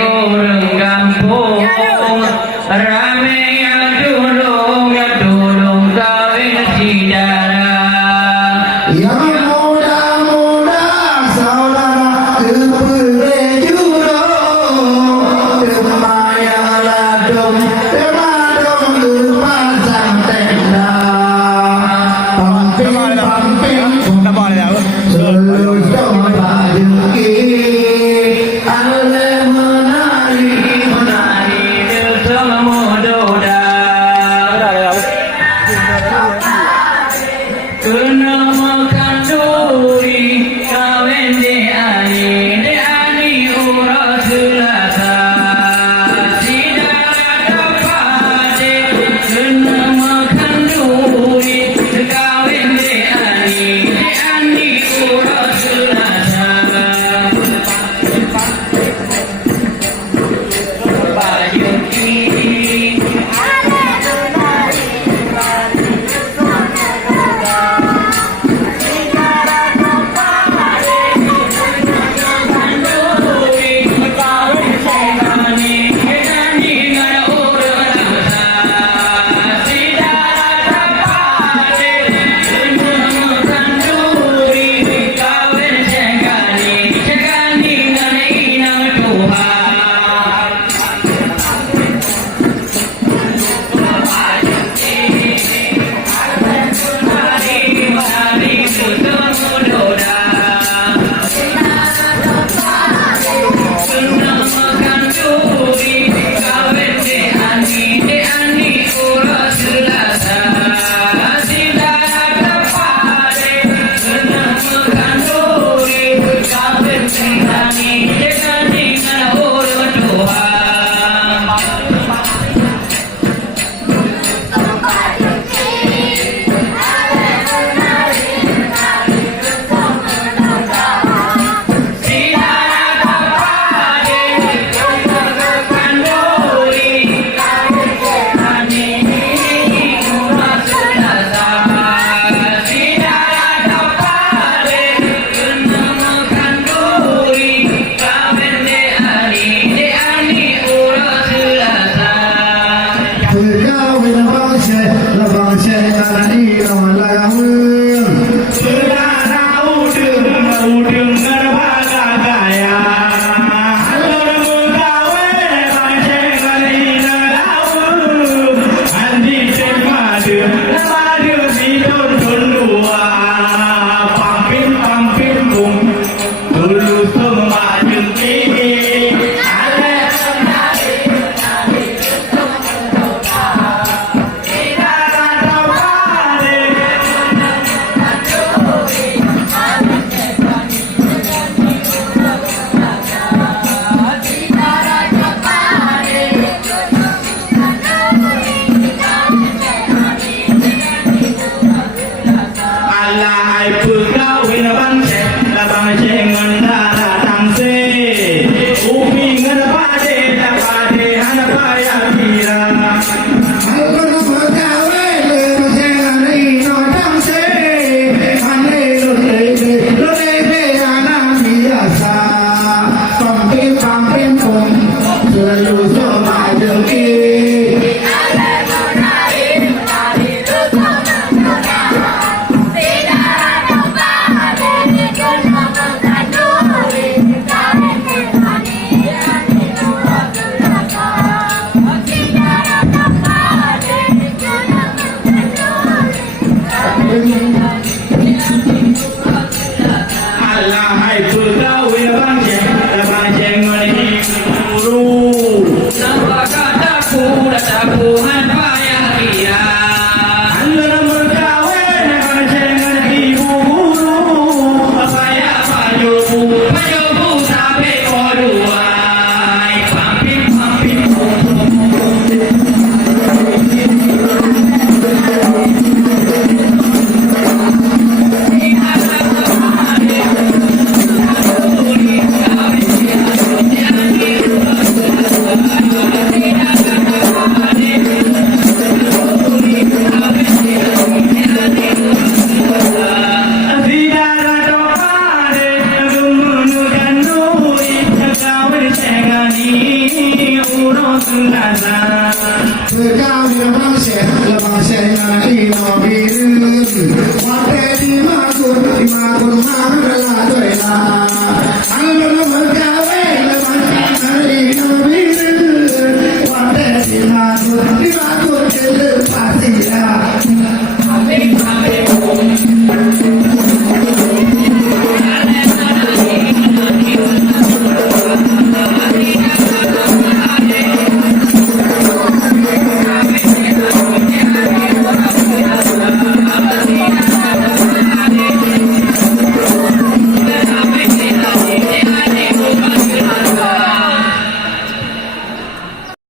orang kampung rame yang dulung kawin sidara. Yang muda-muda saudara kepulih jurung Demaya ladung demadung lepasang tenda Pamping seluruh bajengki Ale menari Menari del sama modo นานา เธอก้าวเรือบ้างเสียละบางเสียนาทีนอบีรื่นวัดเตดีมาคุณมาคุณมาเวลาด้วยลาอันนั้น